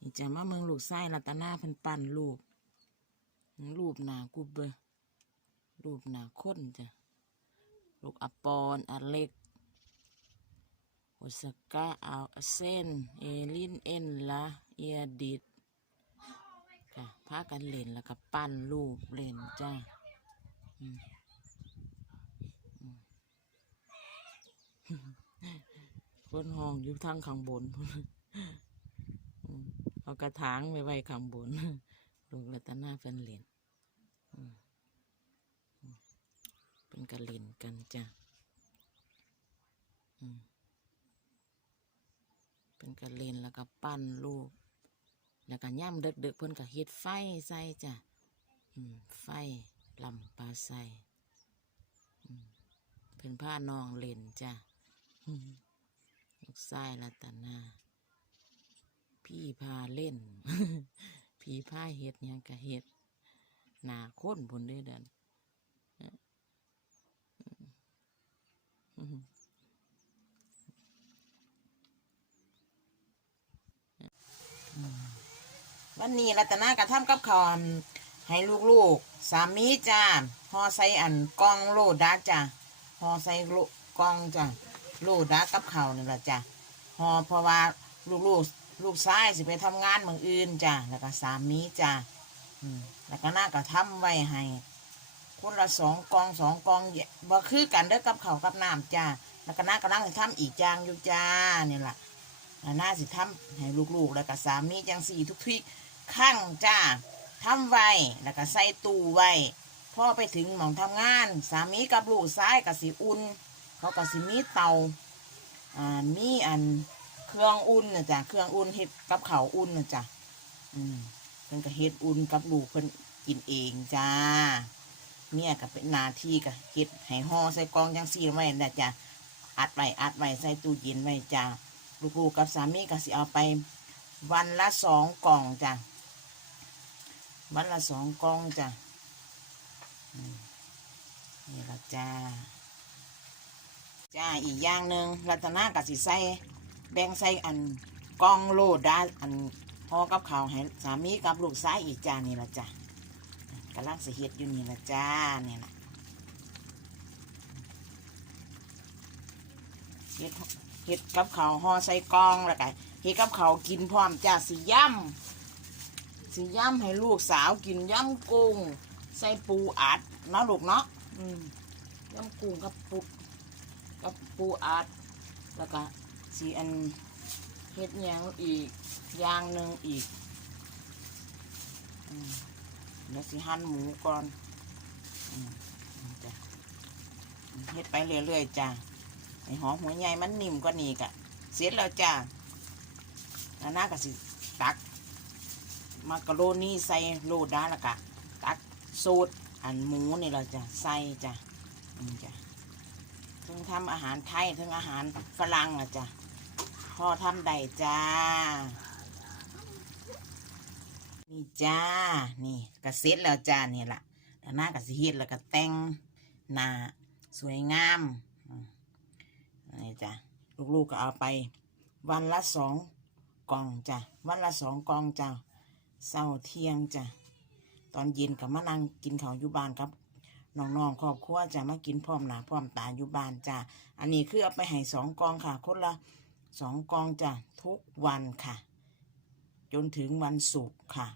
นี่จะมาเมืองลูกไส้รัตนาพันปันรูปรูปหนากูเบอรูปหนาค้นจ้ะลูกอปอนอเล็กโอสกาเอาเซนเอลินเอ็นละเอียดิดค่ะพากันเล่นแล้วก็ปั้นรูปเล่นจ้าคนห้องอยู่ทางข้างบน เอากระถางไว้ไว้ข้างบนลูกรัตนาเป็นเหรียญเป็นกระเล่นกันจ้ะเป็นกระเล่นแล้วก็ปั้นลูกแล้วก็ย่ำเด็กๆเพิ่นก็เฮ็ดไฟใส่จ้ะไฟลำปลาใส่เพิ่นผ้านองเลนจ้ะลูกชายรัตนา พี่พาเล่นพี่พาเฮ็ดยังกะเฮ็ดหนาค้นบนเด้อเดันวันนี้รัตนากระทำกับขาวอั่นให้ลูกๆ สามีจ้าพอใส่อันกองโลดาจ้ะพอใส่กองจ้ะโลดากับเขานี่ละจ้ะพอเพราะว่าลูกลูก ลูกชายสิไปทำงานเมืองอื่นจ้ะแล้วก็สามีจ้ะอืมแล้วก็น่าก็ทำไว้ให้คนละสองกองสองกองบ่คือกันเด้อกับเขาวกับน้ำจ้ะแล้วก็น่ากำลังสิทำอีกจางอยู่จ้านี่ล่ะแล้วน่าสิทำให้ลูกๆแล้วก็สามีจังสี่ทุกทีข้างจ้าทำไว้แล้วก็ใส่ตู้ไว้พอไปถึงหมองทำงาน สามีกับลูกชายก็สิอุ่น เขาก็สิมีเตาอ่ามีอัน เครื่องอุ่นนะจ๊ะเครื่องอุ่นเฮ็ดกับข้าวอุ่นนะจ๊ะอืมเพิ่นก็เฮ็ดอุ่นกับลูกเพิ่นกินเองจ้าเมียก็เป็นหนาที่ก็เฮ็ดให้ห่อใส่กล่องจังซี่ไว้นะจ๊ะอัดไว้อัดไว้ใส่ตู้เย็นไว้จ้าลูกๆกับสามีก็สิเอาไปวันละสองกล่องจ้ะวันละสองกล่องจ้ะนี่ละจ้า จ้าอีกอย่างหนึ่งรัตนากับสิใส่ แบ่งใส่อันก้องโลดได้อันห่อกับข้าวให้สามีกับลูกชายอีกจานี่ละจ้ากำลังเสิเฮ็ดอยู่นี่ละจ้าเนี่ละเฮ็ดเฮ็ดกับข้าวห่อใส่กล้องแล้วก็เฮ็ดกับข้าวกินพร้อมจ้าสิย่ำสิย่ำให้ลูกสาวกินย่ำกุ้งใส่ปูอัดเนาะลูกเนาะย่ำกุ้งกับปูกับปูอัดแล้วก็ สีอันเฮ็ดยังอีกอย่างหนึ่งอีกเดี๋ยวสิหั่นหมูก่อนเฮ็ดไปเรื่อยๆจ้ะไอหอมหัวใหญ่มันนิ่มกว่านี้กะเสร็จแล้วจ้ะแล้วน้าก็สิตักมักกะโรนี่ใส่โลดาล้วก็ตักสูตรอันหมูนี่เราจะใส่จ้ะจ้ะถึงทำอาหารไทยถึงอาหารฝรั่งอะจ้ะ พ่อทำได้จ้า นี่จ้า นี่กระเซ็ตแล้วจ้านี่แหละแล้วหน้ากระสีเฮ็ดแล้วก็แต่งหน้าสวยงามนี่จ้ะลูกๆก็เอาไป วันละสองกล่องจ้ะวันละสองกล่องจ้ะเศร้าเที่ยงจ้ะตอนเย็นกับมานั่งกินข้าวอยู่บ้านครับน้องๆครอบครัวจะมากินพร้อมหนาพร้อมตาอยู่บ้านจ้ะอันนี้คือเอาไปให้สองกองค่ะ คนละ สองกองจ้ะทุกวันค่ะ จนถึงวันศุกร์ค่ะ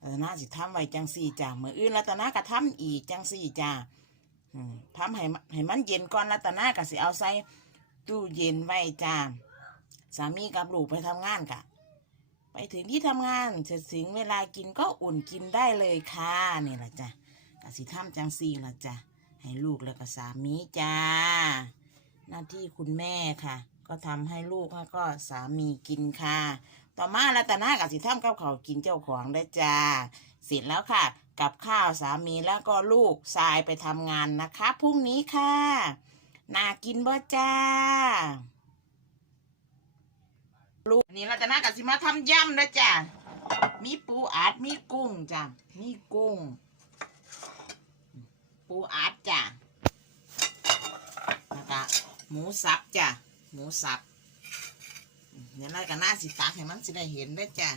รัตนาสิทำไว้จังสี่จ้ะเมื่ออื่นรัตนาก็ทำอีกจังสี่จ้ะอืมทำให้ให้มันเย็นก่อนรัตนาก็สิเอาใส่ตู้เย็นไว้จ้ะสามีกับลูกไปทำงานค่ะ ไปถึงที่ทำงานเสร็จถึงเวลากินก็อุ่นกินได้เลยค่ะนี่แหละจ้ะกสิทำจังสี่ละจ้ะให้ลูกแล้วก็สามีจ้า หน้าที่คุณแม่ค่ะ ก็ทำให้ลูกแล้วก็สามีกินค่ะ ต่อมารัตนากับสิทำกับเขากินเจ้าของได้จ้า เสร็จแล้วค่ะ กับข้าวสามีแล้วก็ลูกทรายไปทำงานนะคะพรุ่งนี้ค่ะน่ากินบ่จ้า ลูกนี่รัตนากับสิมาทำยำนะจ้ะมีปูอัดมีกุ้งจ้ะมีกุ้ง ปูอัดจ้ะแล้วก็หมูสับจ้ะ หมูสับเดี๋ยวเราก็น่าสิตักให้มันสิได้เห็นได้จ้ะ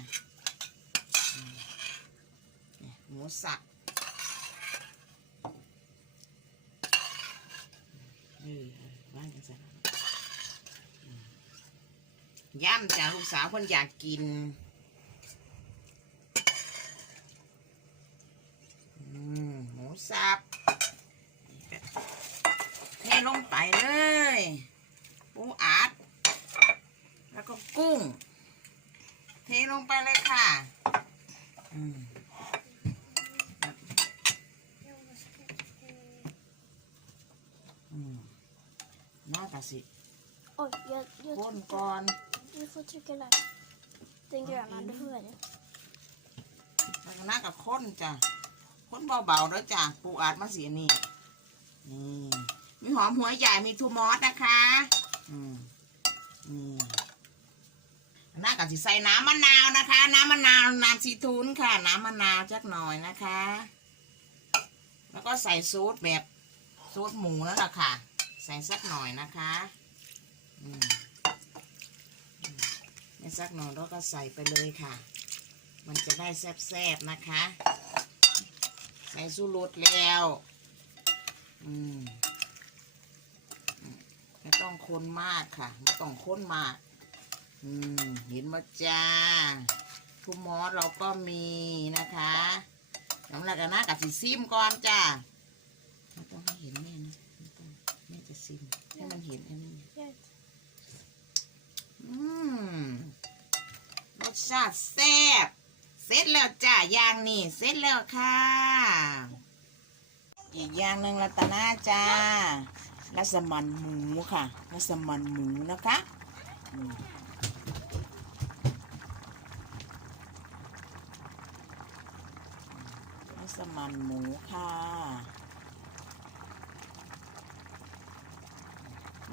หมูสับเออเออว่างกันสัย่ำจ้าลูกสาวคนอยากกินหมูสับเทลงไปเลย ปูอัด แล้วก็กุ้ง เทลงไปเลยค่ะอืมอืมน่ากะสิ Oj, jag, jag, ก้นก่อน du får trycka där. Den gröna, du får välja. แล้วก็น่ากับข้นจ้ะข้นเบาๆแล้วจ้ะปูอัดมาสีนี่นี่มีหอมหัวใหญ่มีทูมอสนะคะ อืมนี่น่ากับสิใส่น้ำมะนาวนะคะ น้ำมะนาวน้ำซีทูนค่ะ น้ำมะนาวจักหน่อยนะคะ แล้วก็ใส่ซูสแบบซูสหมูนั่นแหละค่ะ ใส่สักหน่อยนะคะอืมไม่สักหน่อยแล้วก็ใส่ไปเลยค่ะ มันจะได้แซ่บๆนะคะ ใส่สูรสแล้ว อืม ไม่ต้องคนมากค่ะไม่ต้องข้นมาก อืมเห็นมาจ้าทุกมอสเราก็มีนะคะน้ำลายกันนะกับสีซิมก่อนจ้าไม่ต้องให้เห็นแม่นะไม่ต้องแม่จะซิมให้มันเห็นอันนี้อืมรสชาติแซ่บเสร็จแล้วจ้าอย่างนี่เสร็จแล้วค่ะ อีกอย่างหนึ่งรัตนาจ้า รัสมันหมูค่ะรัสมันหมูนะคะอืมรัสมันหมูค่ะ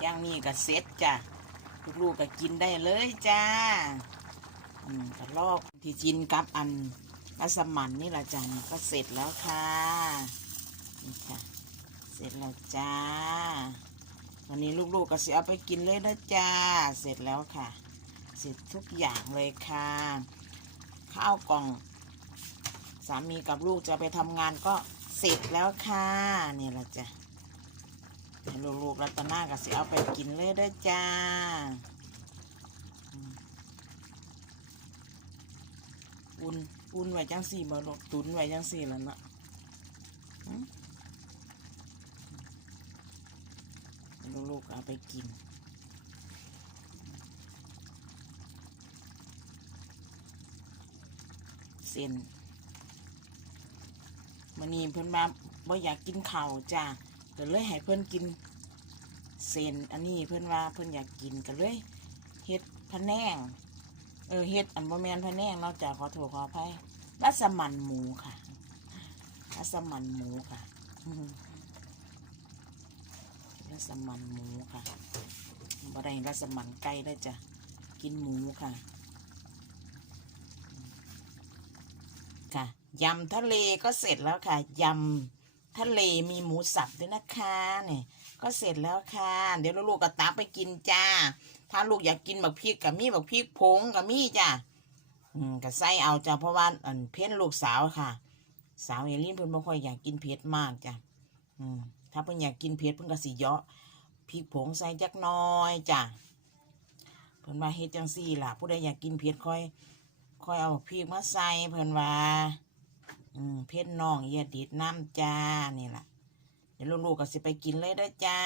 ย่างนี้ก็เสร็จจ้ะลูกๆก็กินได้เลยจ้าอืมก็รอบที่จินกับอันมัสมันนี่ละจ้ะก็เสร็จแล้วค่ะนี่ค่ะ เสร็จแล้วจ้า วันนี้ลูกๆก็สิเอาไปกินเลยนะจ้า เสร็จแล้วค่ะ เสร็จทุกอย่างเลยค่ะ ข้าวกล่อง สามีกับลูกจะไปทำงานก็เสร็จแล้วค่ะนี่แหละจ้ะลูกๆรัตนาก็สิเอาไปกินเลยเด้จ้าอุ่นอุ่นไว้จังสี่บ่ลูกตุนไว้จังสี่แล้วเนาะ ลูกๆเอาไปกิน เส้นมันนี้เพิ่นมาบ่อยากกินเข้าจ้าก็เลยให้เพิ่นกินเส้นอันนี้เพิ่นว่าเพิ่นอยากกินก็เลยเฮ็ดพะแนงเออเฮ็ดอันบ่แมนพะแนงเนาะจ้ะขอโทษขออภัยรัสมันหมูค่ะรัสมันหมูค่ะ รัสมันหมูค่ะบ่ได้รัสมันไก่ได้จ้ะ กินหมูค่ะ ค่ะ ยำทะเลก็เสร็จแล้วค่ะ ยำทะเลมีหมูสับด้วยนะคะเนี่ยก็เสร็จแล้วค่ะ เดี๋ยวลูกๆก็ตักไปกินจ้า ถ้าลูกอยากกินบักพริกกับมี่บักพริกผงกับมี่จ้าอืมก็ใส่เอาจ้าเพราะว่าอันเพ้นลูกสาวค่ะ สาวเอลินเพิ่นบ่ค่อยอยากกินเผ็ดมากจ้ะอืม ถ้าเพิ่นอยากกินเผ็ดเพิ่นก็สิเยาะพริกผงใส่จักน้อยจ้ะเพิ่นว่าเฮ็ดจังซี่ล่ะ ผู้ใดอยากกินเผ็ดค่อย ค่อยเอาพริกมาใส่เพิ่นว่าอืมเผ็ดน้องอย่าดิดน้ำจ้านี่ล่ะเดี๋ยวลูกๆก็สิไปกินเลยเด้จ้า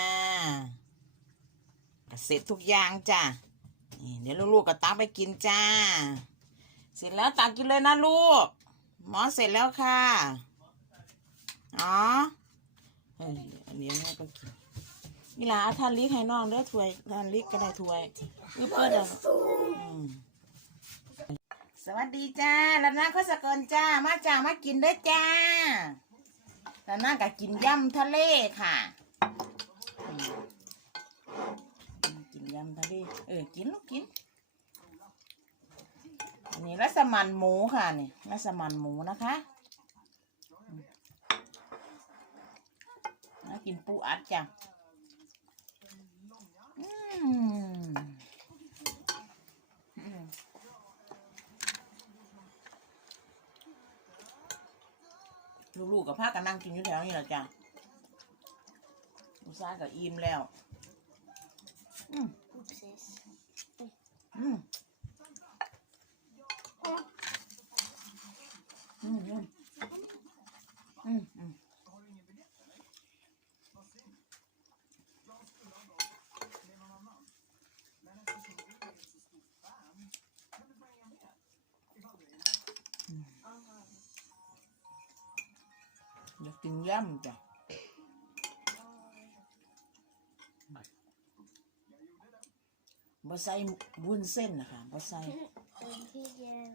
ก็เสร็จทุกอย่างจ้านี่เดี๋ยวลูกๆก็ตามไปกินจ้า เสร็จแล้วตักกินเลยนะลูก หมอเสร็จแล้วค่ะ อ๋อ เอออันนี้แม่ก็กินนี่ล่ะเอาทานลิกให้น้องเด้อถ้วยทานลิกก็ได้ถ้วยอือเปิดอะอืมสวัสดีจ้าล้วนะข้อสกลจ้า มาจ้ามากินเด้อจ้าล้วน่าก็กินยำทะเลค่ะอืมกินยำทะเลเออ กินลูกกิน อันนี้รัสมันหมูค่ะนี่รัสมันหมูนะคะ กินปูอัดจ้ะลูกๆกับพ่อก็นั่งกินอยู่แถวนี้แหละจ้ะลูกชายก็อิ่มแล้ว ยากกินย่ำจ้ะบ่ใส่วุ้นเส้นนะคะบ่ใส่ Äntligen.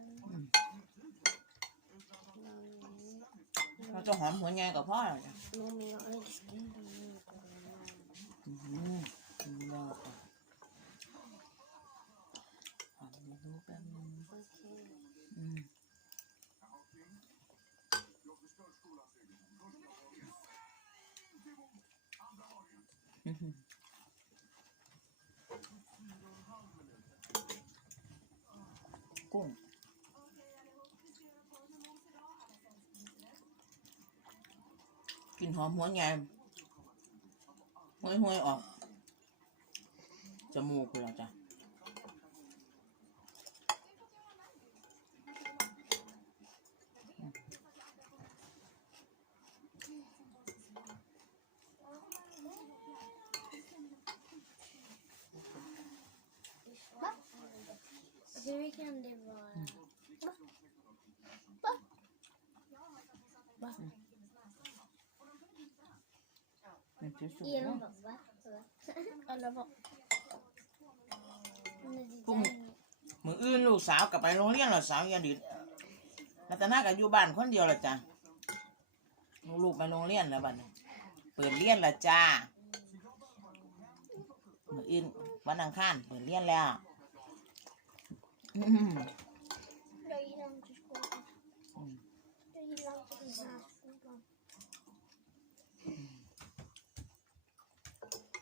เราจะหอมหัวใหญ่กับพ่อเลยจ้ะ Mamma, jag älskar inte mig. อืมกินแล้วจ้ะหอมมาดูกันง Okej. อืมอื้อหื กุ้งกลินหอมหัวแงมห้วยห้วยๆออกจมูกเลยจ้ะ มันจะสุก Genom เนาะ vad? Va? Va? Eller vad? Men det Kom. där är- มืออื่นลูกสาวกลับไปโรงเรียนเหรอสาวยาดิดรัตนากับอยู่บ้านคนเดียวละจ้ะลูกไปโรงเรียนแล้วบัดนี้เปิดเรียนละจ้ามืออื่นวันอังคารเปิดเรียนแล้วอืม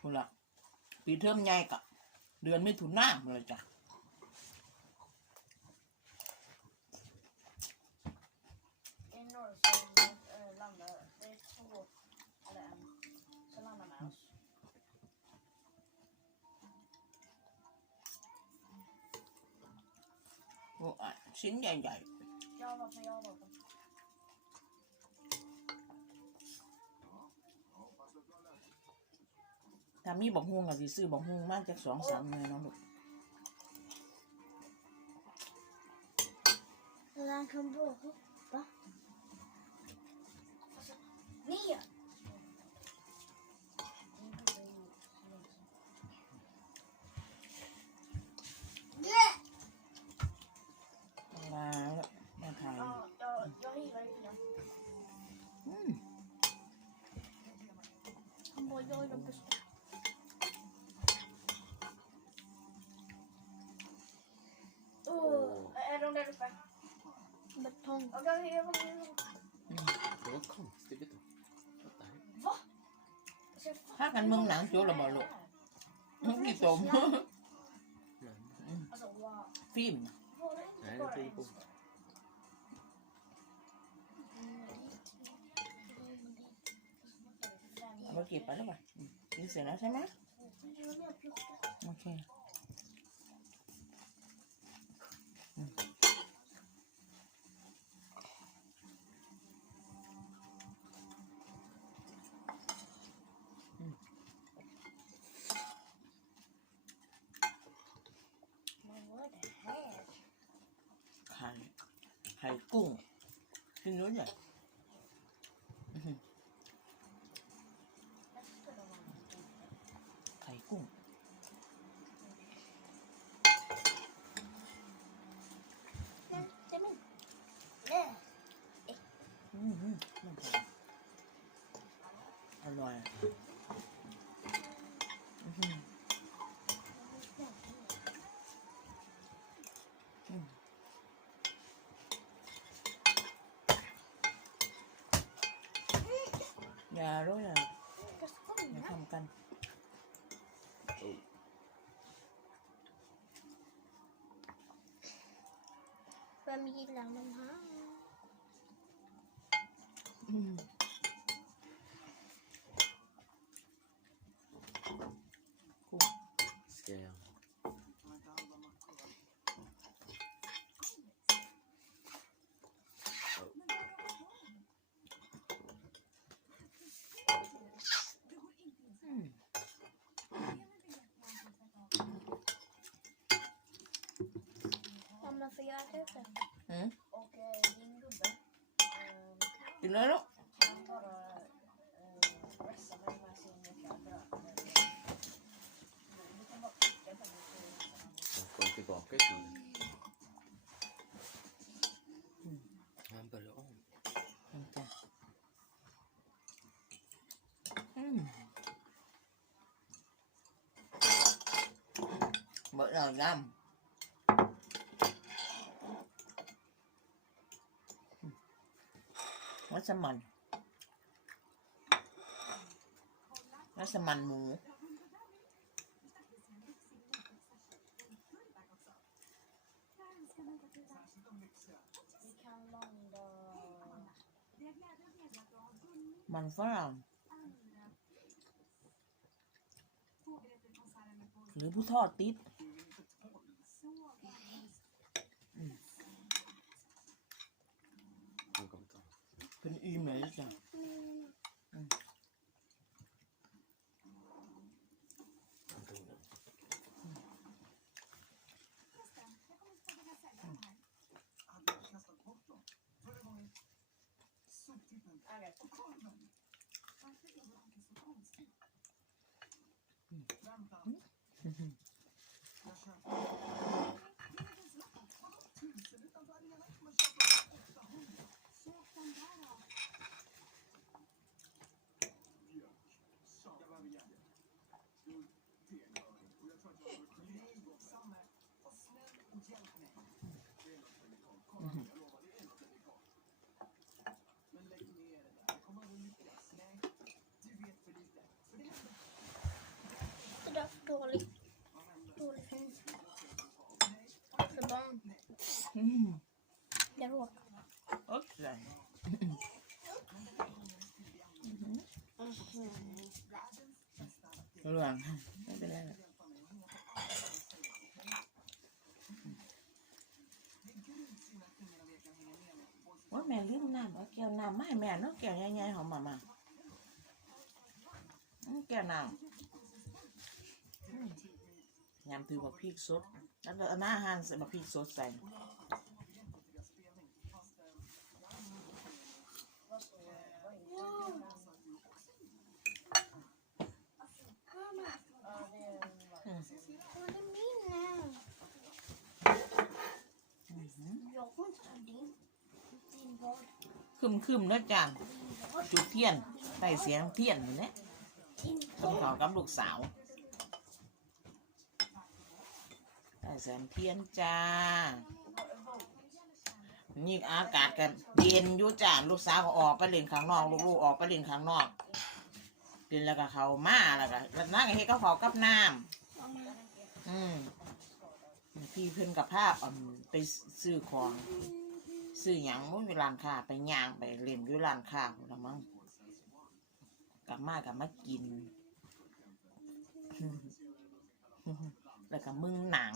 ุละปีเทอมใหญ่กับเดือนไม่ถุนหน้ามาเลยจ้ะโอ้ชิ้นใหญ่ๆ ถ้ามีบอกฮวงก็สิซื้อบอกฮวงมาจากสองสามเงินเนาะลูก Men han kan bara hoppa. Ner! มาแล้วมาถ่าย Ja, jag, jag gillar inte den. อืม Han bara, jag är Betong. Ja, jag, jag, jag, Det var konstigt vet du. Vad där? Va? Alltså, jag ถ้ากันเมืองหนังโจ้ระบอลูกกี่ตม Nej, Alltså wow. ฟิล์มน่ะ Var det inte nej bara det är en på. sak? เอาไปเก็บไปแล้วป่ะอืมกินเสร็จแล้วใช่ไหม Jag vill plocka. โอเคอืมอืม Men vad är det här? ไข่ไข่กุ้ง กินรู้ใหญ่อื้อหือ Här skulle vara en ไข่กุ้ง Men, det är min. Nej. อืมอืมอืมอร่อยอื้อหืออืมอย่ารู้อย่า Jag ska อย่า skoja. Varför gör jag tusen? Mm. Och eh, din gubbe. Eh, Gillar du det? Han tar eh, pressar mig med sin jäkla Du tillbaka i tiden. Han börjar om. Vänta. Mm. Bữa đầu năm. สมันมัสมันหมู มันฝรั่งหรือผู้ทอดติด เป็นอีเม dåligt. Dålig film. För barn. อืม Jag råkar. โอเคเหลืองไม่เป็นไรหรอกว่า ยำถือบักพริกสดแล้วก็เอาหน้าหารใส่บักพริกสดใส่คึมคึมเนะจ้ะจุดเทียนใส่เสียงเทียนอยู่เนี่ยต้นเขากับลูกสาว ใส่เสียงเทียนจ้า นี่อากาศกันเย็นยู่จ้าลูกสาวก็ออกไปเล่นข้างนอกลูกๆออกไปเล่นข้างนอกเล่นแล้วก็เขามาแล้วก็แล้วนั่งเฮ็ดกับเขากับน้ำอืมพี่เพิ่อนกับภาพไปซื้อของซื้อหยังมุ่งอยู่ร้านค้าไปย่างไปเล่นอยู่ร้านค้าพู้นละมั้งกลับมากลับมากิน แล้วก็มึงหนัง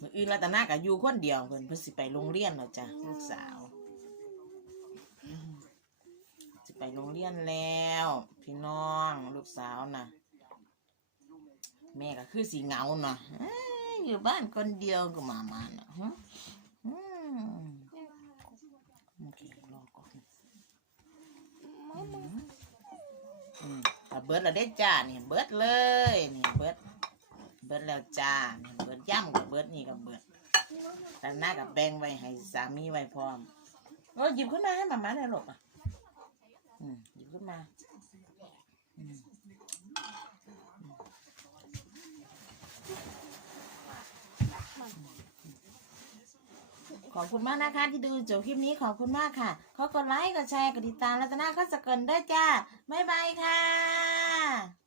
มืออื่นรัตนากับอยู่คนเดียวเพิ่นเพิ่นสิไปโรงเรียนแล้วจ้ะลูกสาวสิไปโรงเรียนแล้ว พี่น้องลูกสาวนะแม่ก็คือสีเงาเนาะอยู่บ้านคนเดียวก็มามาเนาะฮะอืมโอเครอก่อนอืมแต่เบิร์ดแล้วได้จ้านี่เบิร์ดเลยนี่เบิร์ด บิร์ดแล้วจ้าเบิร์ดย่ำกับเบิร์ดนี่กับเบิร์ดแต่หน้ากับแบงไว้ให้สามีไว้พร้อมเออหยิบขึ้นมาให้หมาม่าได้หรอกอะหยิบขึ้นมาขอบคุณมากนะคะที่ดูจบคลิปนี้ขอบคุณมากค่ะ ขอกดไลค์ กดแชร์ กดติดตามรัตนาก็สกลได้จ้า บ๊ายบายค่ะ